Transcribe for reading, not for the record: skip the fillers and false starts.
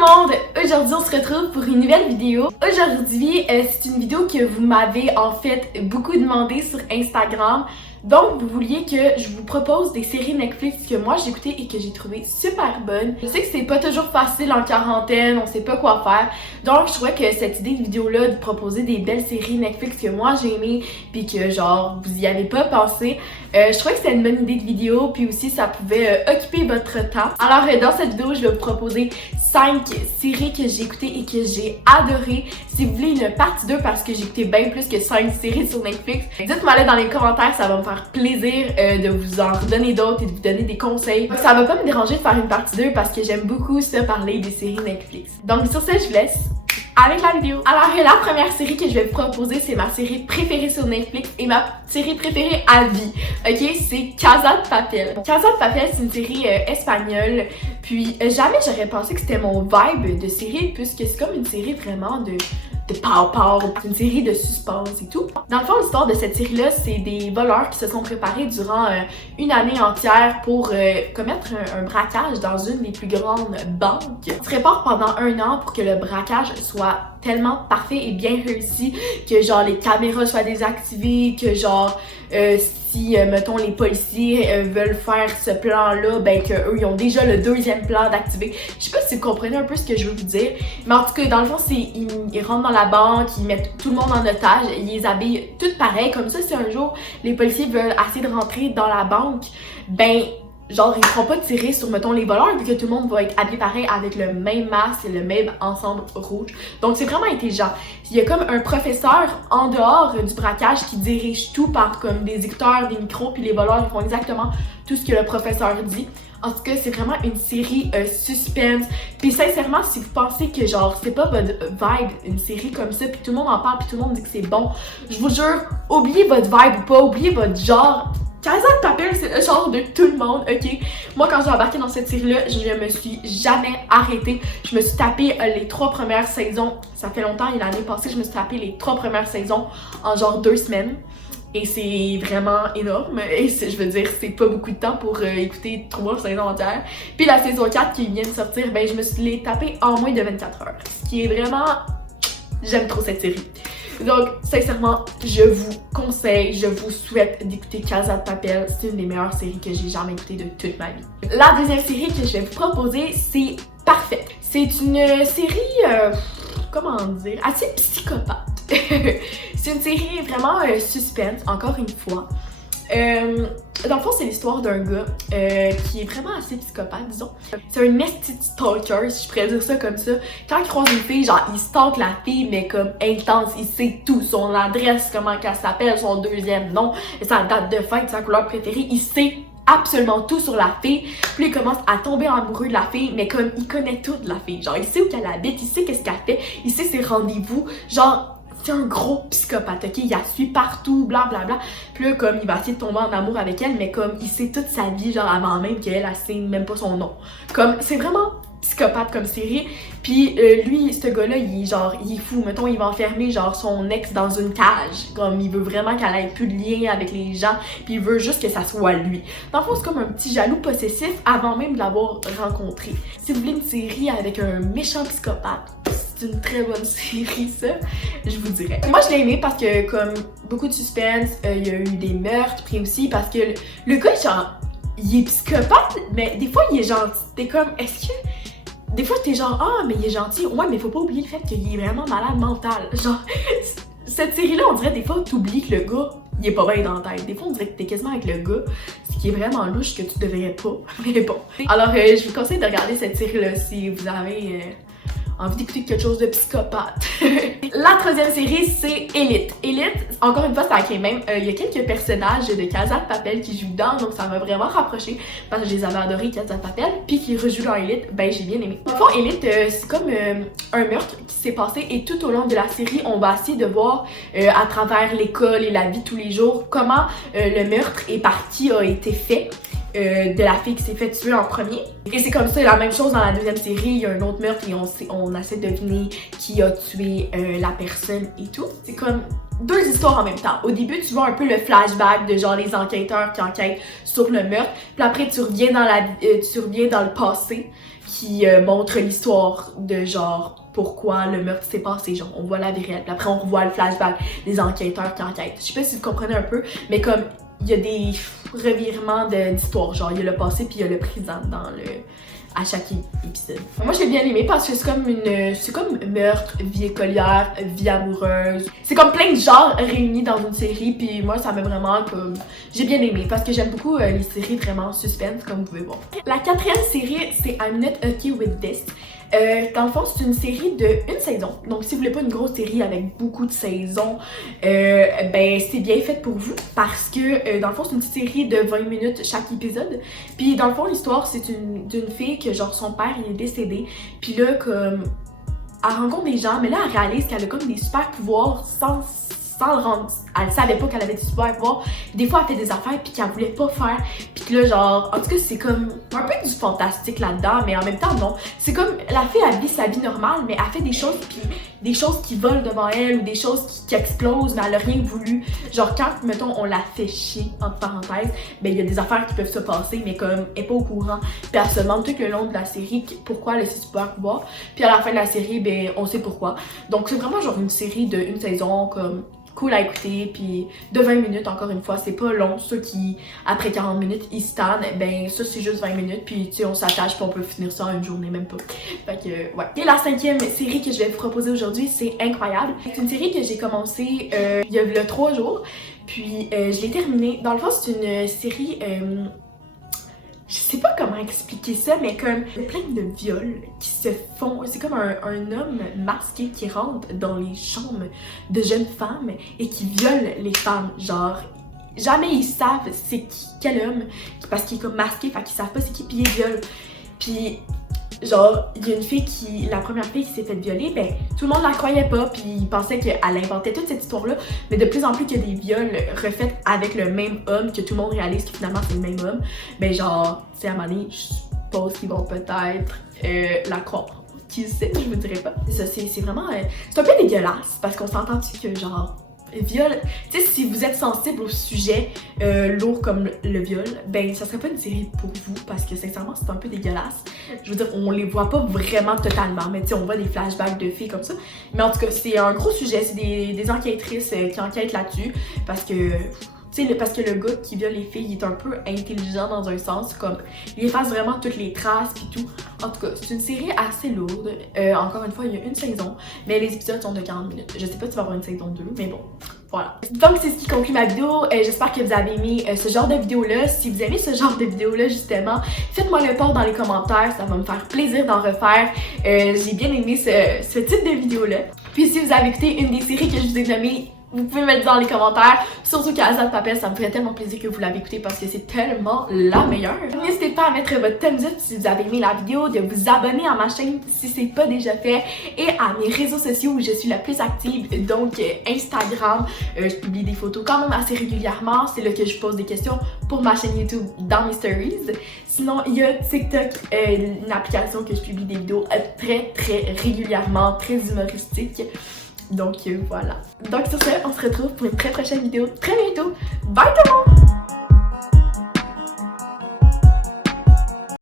le monde! Aujourd'hui, on se retrouve pour une nouvelle vidéo. Aujourd'hui, c'est une vidéo que vous m'avez en fait beaucoup demandé sur Instagram. Donc, vous vouliez que je vous propose des séries Netflix que moi j'ai écoutées et que j'ai trouvées super bonnes. Je sais que c'est pas toujours facile en quarantaine, on sait pas quoi faire. Donc, je trouvais que cette idée de vidéo-là, de proposer des belles séries Netflix que moi j'ai aimées, puis que genre, vous y avez pas pensé, je trouvais que c'était une bonne idée de vidéo, puis aussi ça pouvait occuper votre temps. Alors, dans cette vidéo, je vais vous proposer 5 séries que j'ai écoutées et que j'ai adorées. Si vous voulez une partie 2 parce que j'ai écouté bien plus que 5 séries sur Netflix, dites-moi là dans les commentaires, ça va me faire plaisir de vous en redonner d'autres et de vous donner des conseils. Ça va pas me déranger de faire une partie 2 parce que j'aime beaucoup ça parler des séries Netflix. Donc sur ce, je vous laisse avec la vidéo. Alors la première série que je vais vous proposer, c'est ma série préférée sur Netflix et ma série préférée à vie. Ok, c'est Casa de Papel. Casa de Papel, c'est une série espagnole. Puis jamais j'aurais pensé que c'était mon vibe de série puisque c'est comme une série vraiment de pow-pow, une série de suspense et tout. Dans le fond, l'histoire de cette série-là, c'est des voleurs qui se sont préparés durant une année entière pour commettre un braquage dans une des plus grandes banques. Ils se préparent pendant un an pour que le braquage soit tellement parfait et bien réussi que genre les caméras soient désactivées, que genre si mettons les policiers veulent faire ce plan-là, ben que eux ils ont déjà le deuxième plan d'activer. Je sais pas si vous comprenez un peu ce que je veux vous dire, mais en tout cas dans le fond c'est ils rentrent dans la banque, ils mettent tout le monde en otage, ils les habillent toutes pareilles, comme ça si un jour les policiers veulent essayer de rentrer dans la banque, ben genre, ils ne feront pas tirer sur, mettons, les voleurs, vu que tout le monde va être habillé pareil avec le même masque et le même ensemble rouge. Donc, c'est vraiment intelligent. Il y a comme un professeur en dehors du braquage qui dirige tout par comme des écouteurs, des micros, puis les voleurs ils font exactement tout ce que le professeur dit. En tout cas, c'est vraiment une série suspense. Puis sincèrement, si vous pensez que genre, c'est pas votre vibe, une série comme ça, puis tout le monde en parle, puis tout le monde dit que c'est bon, je vous jure, oubliez votre vibe ou pas, oubliez votre genre. Casa de Papel, c'est le genre de tout le monde, ok? Moi, quand j'ai embarqué dans cette série-là, je me suis jamais arrêtée. Je me suis tapé les 3 premières saisons. Ça fait longtemps, l'année passée, je me suis tapé les 3 premières saisons en genre 2 semaines. Et c'est vraiment énorme. Et je veux dire, c'est pas beaucoup de temps pour écouter 3 saisons entières. Puis la saison 4 qui vient de sortir, ben je me suis les tapé en moins de 24 heures. Ce qui est vraiment... J'aime trop cette série. Donc, sincèrement, je vous conseille, je vous souhaite d'écouter Casa de Papel. C'est une des meilleures séries que j'ai jamais écoutées de toute ma vie. La deuxième série que je vais vous proposer, c'est Parfait. C'est une série, comment dire, assez psychopathe. C'est une série vraiment suspense, encore une fois. Dans le fond, c'est l'histoire d'un gars qui est vraiment assez psychopathe, disons. C'est un esti stalker, si je pourrais dire ça comme ça. Quand il croise une fille, genre, il stalk la fille, mais comme intense, il sait tout. Son adresse, comment qu'elle s'appelle, son deuxième nom, sa date de fête, sa couleur préférée, il sait absolument tout sur la fille. Puis il commence à tomber amoureux de la fille, mais comme il connaît tout de la fille. Genre, il sait où qu'elle habite, il sait qu'est-ce qu'elle fait, il sait ses rendez-vous. Genre, c'est un gros psychopathe, ok? Il la suit partout, blablabla. Puis là, comme il va essayer de tomber en amour avec elle, mais comme il sait toute sa vie, genre avant même qu'elle, elle sait même pas son nom. Comme, c'est vraiment psychopathe comme série. Puis lui, ce gars-là, il est fou. Mettons, il va enfermer genre son ex dans une cage. Comme, il veut vraiment qu'elle ait plus de lien avec les gens. Puis il veut juste que ça soit lui. Dans le fond, c'est comme un petit jaloux possessif avant même de l'avoir rencontré. Si vous voulez une série avec un méchant psychopathe, c'est une très bonne série, ça, je vous dirais. Moi, je l'ai aimé parce que, comme, beaucoup de suspense, il y a eu des meurtres, puis aussi parce que le gars, genre, il est psychopathe, mais des fois, il est gentil. T'es comme, est-ce que... Des fois, t'es genre, ah, mais il est gentil. Ouais, mais faut pas oublier le fait qu'il est vraiment malade mental. Genre, cette série-là, on dirait des fois, t'oublies que le gars, il est pas bien dans la tête. Des fois, on dirait que t'es quasiment avec le gars, ce qui est vraiment louche que tu devrais pas. Mais bon. Alors, je vous conseille de regarder cette série-là si vous avez... envie d'écouter quelque chose de psychopathe. La troisième série, c'est Elite. Elite, encore une fois, c'est avec les mêmes. Il y a quelques personnages de Casa de Papel qui jouent dedans, donc ça m'a vraiment rapproché parce que je les avais adorés, Casa de Papel, puis qui rejouent dans Elite, ben j'ai bien aimé. Au fond, Elite, c'est comme un meurtre qui s'est passé et tout au long de la série, on va essayer de voir à travers l'école et la vie de tous les jours comment le meurtre et par qui a été fait. De la fille qui s'est fait tuer en premier. Et c'est comme ça, la même chose dans la deuxième série, il y a un autre meurtre et on essaie de deviner qui a tué la personne et tout. C'est comme 2 histoires en même temps. Au début, tu vois un peu le flashback de genre les enquêteurs qui enquêtent sur le meurtre, puis après tu reviens dans le passé, qui montre l'histoire de genre pourquoi le meurtre s'est passé, genre on voit la vie réelle, puis après on revoit le flashback des enquêteurs qui enquêtent. Je sais pas si vous comprenez un peu, mais comme il y a des revirements d'histoire, genre il y a le passé puis il y a le présent à chaque épisode. Moi j'ai bien aimé parce que c'est comme meurtre, vie écolière, vie amoureuse. C'est comme plein de genres réunis dans une série, puis moi ça m'a vraiment comme j'ai bien aimé parce que j'aime beaucoup les séries vraiment suspense comme vous pouvez voir. La 4e série c'est I'm Not Okay With This. Dans le fond, c'est une série de une saison. Donc, si vous voulez pas une grosse série avec beaucoup de saisons, ben c'est bien fait pour vous parce que dans le fond, c'est une petite série de 20 minutes chaque épisode. Puis dans le fond, l'histoire, c'est d'une fille que genre son père il est décédé. Puis là, comme elle rencontre des gens, mais là elle réalise qu'elle a comme des super pouvoirs sans le rendre. Elle savait pas qu'elle avait des super pouvoirs. Des fois, elle fait des affaires puis qu'elle voulait pas faire. Puis que là, genre, en tout cas, c'est comme un peu du fantastique là-dedans, mais en même temps, non. C'est comme la fille, elle vit sa vie normale, mais elle fait des choses, puis des choses qui volent devant elle ou des choses qui explosent, mais elle a rien voulu. Genre, quand, mettons, on la fait chier, entre parenthèses, ben, il y a des affaires qui peuvent se passer, mais comme, elle est pas au courant. Puis elle se demande tout le long de la série pourquoi elle a ses super pouvoirs. Puis à la fin de la série, ben, on sait pourquoi. Donc, c'est vraiment genre une série de une saison, comme cool à écouter, puis de 20 minutes encore une fois, c'est pas long. Ceux qui, après 40 minutes, ils se tannent, ben ça c'est juste 20 minutes, puis tu sais, on s'attache, puis on peut finir ça en une journée, même pas. Fait que, ouais. Et la 5e série que je vais vous proposer aujourd'hui, c'est Incroyable. C'est une série que j'ai commencé il y a 3 jours, puis je l'ai terminée. Dans le fond, c'est une série... je sais pas comment expliquer ça, mais comme il y a plein de viols qui se font. C'est comme un homme masqué qui rentre dans les chambres de jeunes femmes et qui viole les femmes. Genre, jamais ils savent c'est quel homme, parce qu'il est comme masqué, fait qu'ils savent pas c'est qui, puis il viole. Puis genre, il y a une fille la première fille qui s'est fait violer, ben tout le monde la croyait pas, puis ils pensaient qu'elle inventait toute cette histoire-là, mais de plus en plus qu'il y a des viols refaits avec le même homme, que tout le monde réalise que finalement c'est le même homme, ben genre, tu sais, à un moment donné, je suppose qu'ils vont peut-être la croire. Qui sait, je vous dirais pas. C'est ça, c'est vraiment... c'est un peu dégueulasse, parce qu'on s'entend-tu que genre... viol, tu sais, si vous êtes sensible au sujet lourd comme le viol, ben ça serait pas une série pour vous parce que sincèrement c'est un peu dégueulasse. Je veux dire, on les voit pas vraiment totalement, mais tu sais, on voit des flashbacks de filles comme ça. Mais en tout cas, c'est un gros sujet, c'est des enquêtrices qui enquêtent là-dessus parce que... tu sais, parce que le gars qui viole les filles, il est un peu intelligent dans un sens, comme il efface vraiment toutes les traces pis tout. En tout cas, c'est une série assez lourde. Encore une fois, il y a une saison, mais les épisodes sont de 40 minutes. Je sais pas si va y avoir une saison 2, mais bon, voilà. Donc c'est ce qui conclut ma vidéo. J'espère que vous avez aimé ce genre de vidéo-là. Si vous aimez ce genre de vidéo-là, justement, faites-moi le part dans les commentaires, ça va me faire plaisir d'en refaire. J'ai bien aimé ce type de vidéo-là. Puis si vous avez écouté une des séries que je vous ai nommées, vous pouvez me le dire dans les commentaires, surtout Casa de Papel, ça me ferait tellement plaisir que vous l'avez écouté parce que c'est tellement la meilleure. N'hésitez pas à mettre votre thumbs up si vous avez aimé la vidéo, de vous abonner à ma chaîne si c'est pas déjà fait et à mes réseaux sociaux où je suis la plus active, donc Instagram. Je publie des photos quand même assez régulièrement, c'est là que je pose des questions pour ma chaîne YouTube dans mes stories. Sinon, il y a TikTok, une application que je publie des vidéos très régulièrement, très humoristiques. Donc voilà. Donc sur ce, on se retrouve pour une très prochaine vidéo très bientôt. Bye tout le monde!